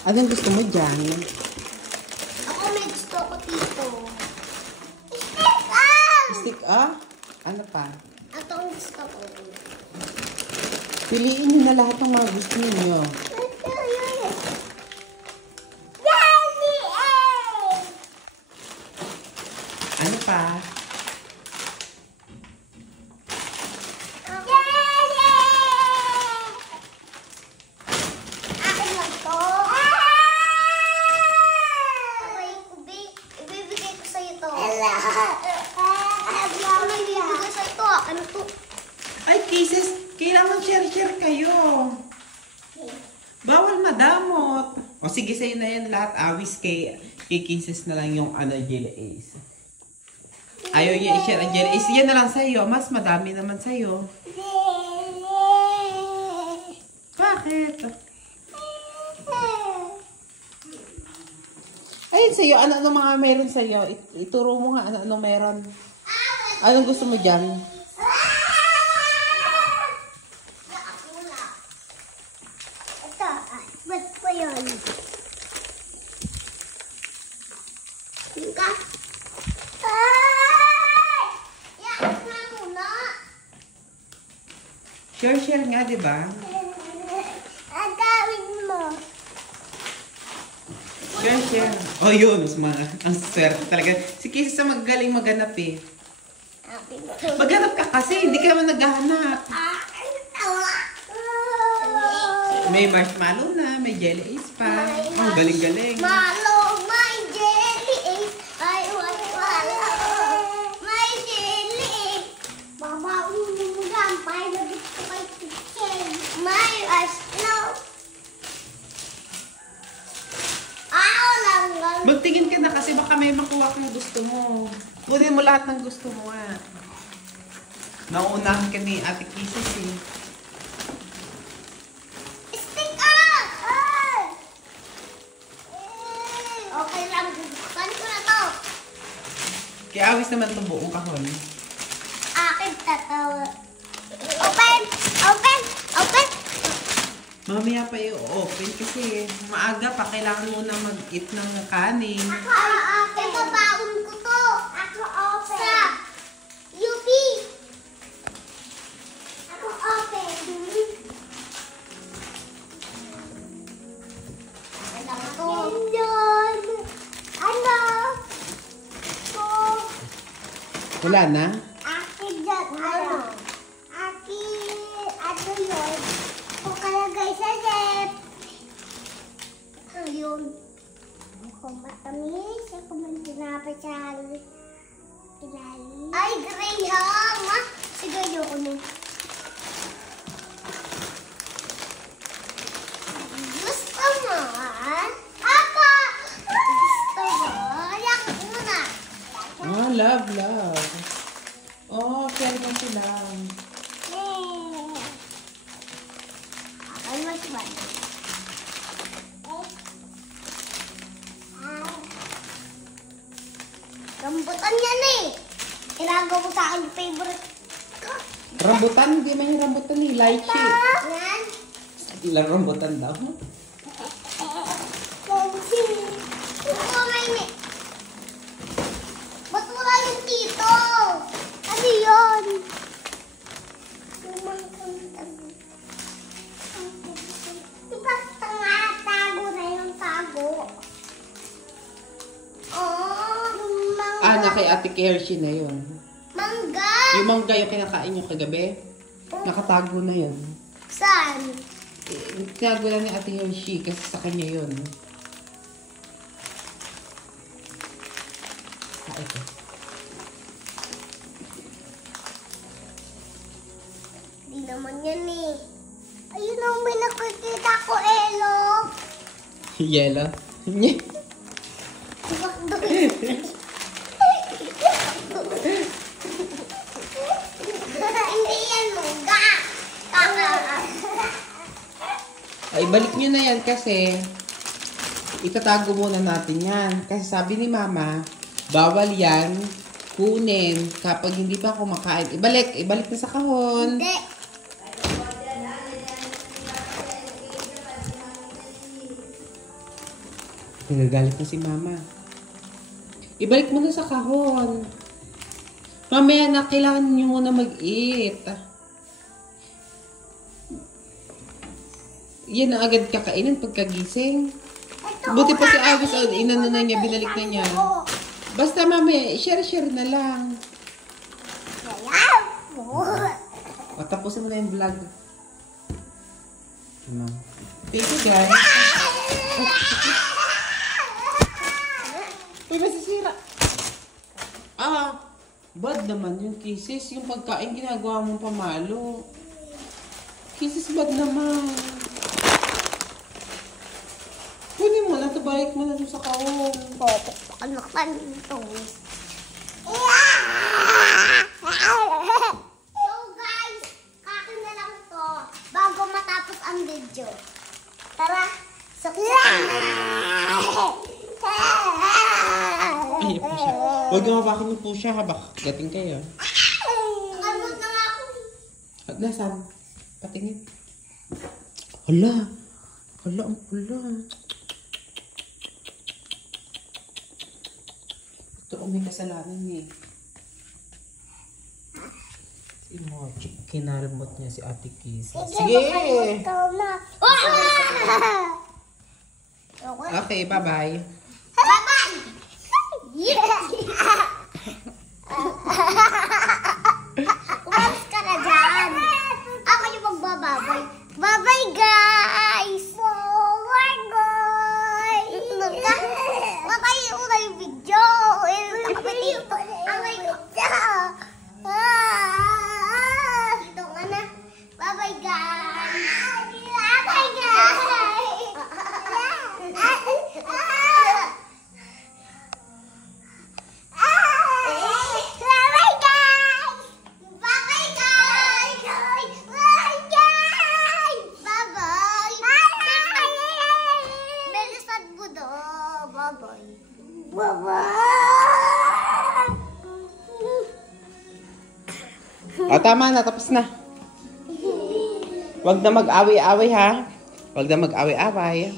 Anong gusto mo dyan? Ako may gusto ko dito. Stick, ah? Ano pa? Ito ang gusto ko. Piliin nyo na lahat ng mga gusto niyo. Ano pa? Akin lang to. Ibibigay ko sa'yo to. May ibibigay sa'yo to. Ano to? Ay, kisses, kailangan share-share kayo. Bawal madamot. O sige, sa'yo na yan lahat. Awis kay kisses na lang yung Jelly Ace. Ayaw niya i-share ang Jelly Ace. Yan na lang sa'yo. Mas madami naman sa'yo. Bakit? Ayun sa'yo. Ano mga meron sa'yo? Ituro mo nga ano meron. Anong gusto mo dyan? Ba't pa yun? Ka? Ay! Yan na muna. Share-share nga, di ba? Ang gawin mo. Share-share. Oh, yun. Ang swerte talaga. Si Kisses na magaling maghanap eh. Maghanap ka kasi. Hindi ka naman naghahanap. May marshmallow na. May Jelly Ace pa. Ang galing-galing. Malo, may jelly ace. Ay, wala. May jelly ace. Baba, gampay na dito kay Kitchen. May marshmallow. Lang. Magtingin ka na kasi baka may makuha kang gusto mo. Kunin mo lahat ng gusto mo ah. Nauunahan ka ni Ate Kisses eh. Stick up! Ay! Okay lang. Buksan ko na to. Kaya awis naman itong buong kahon. Akin tatawa. Open! Open! Open! Mamaya pa i-open kasi maaga pa. Kailangan mo na mag-eat ng kanin. Ako, ito baon ko to. Ako open. Sa UP. Ako open. Alam ko. Yan. Ano? Ko. Wala na? Akin dyan. Ano? Akin. Ano yun? Kung kalagay sa zip. Ayun. Mukhang matamis. Ako man tinapay sa ilalim. Ay, Graham! Ah, sige, ayoko na. Gusto mo? Apa! Gusto mo? Yak muna. Oh, love. Oh, share mo sila. Ay, mas ba? Rambutan yan eh. Ilagaw mo sa akin favorite ko. Rambutan, hindi may rambutan eh. Lychee. Yan. Ilang rambutan daw. Fancy. Ito may ni. Ba't wala yung tito? Ano yun? Tago na yung tago. Oh, Ah, na kay Ate Hershey na yun. mangga. Yung mangga yung kinakain nyo kagabi, nakatago na yun. Saan? Tinago lang ni Ate Hershey kasi sa kanya yun. Ah, ito. Di naman yan eh. Ayun ang may nakikita ko, Elo. Yellow. Hindi yan mangga. Ay, balik nyo na yan kasi itatago muna natin yan. Kasi sabi ni Mama, bawal yan kunin kapag hindi pa kumakain. Ibalik na sa kahon. Hindi. Nagagalit na si mama. Ibalik mo na sa kahon. Mamaya na, kailangan nyo muna mag-eat. Yan ang agad kakainin pagkagising. Buti pa si Agos, inano na niya, binalik na niya. Basta mamaya, share-share na lang. O, tapusin mo na yung vlog. Thank you, guys. Uy, masisira. Bad naman yung kisses. Yung pagkain ginagawa mong pamalo. Kisses bad naman. Kunin mo na, balik mo na doon sa kahon. Pakalakan ito. So guys, kakin na lang to bago matapos ang video. Tara, suksan. Ay, po siya. Huwag na mabakin mo po siya, habak. Gating kayo. Nakamot na nga ako. Nasaan? Patingin. Hala. Hala, ang pula. Ito, may kasalanan eh. Si Mochi, kinalmot niya si Ate Kisa. Sige! Okay, bye-bye. Bye-bye! Yeah! Umalis ka na dyan. Ako yung magbababay. Bye-bye, guys! Bye-bye, guys! Bye-bye yung una yung video. Dito ka na. Bye-bye, guys! Bye-bye, guys! O, tama na. Tapos na. Huwag na mag-away-away, ha? Huwag na mag-away-away.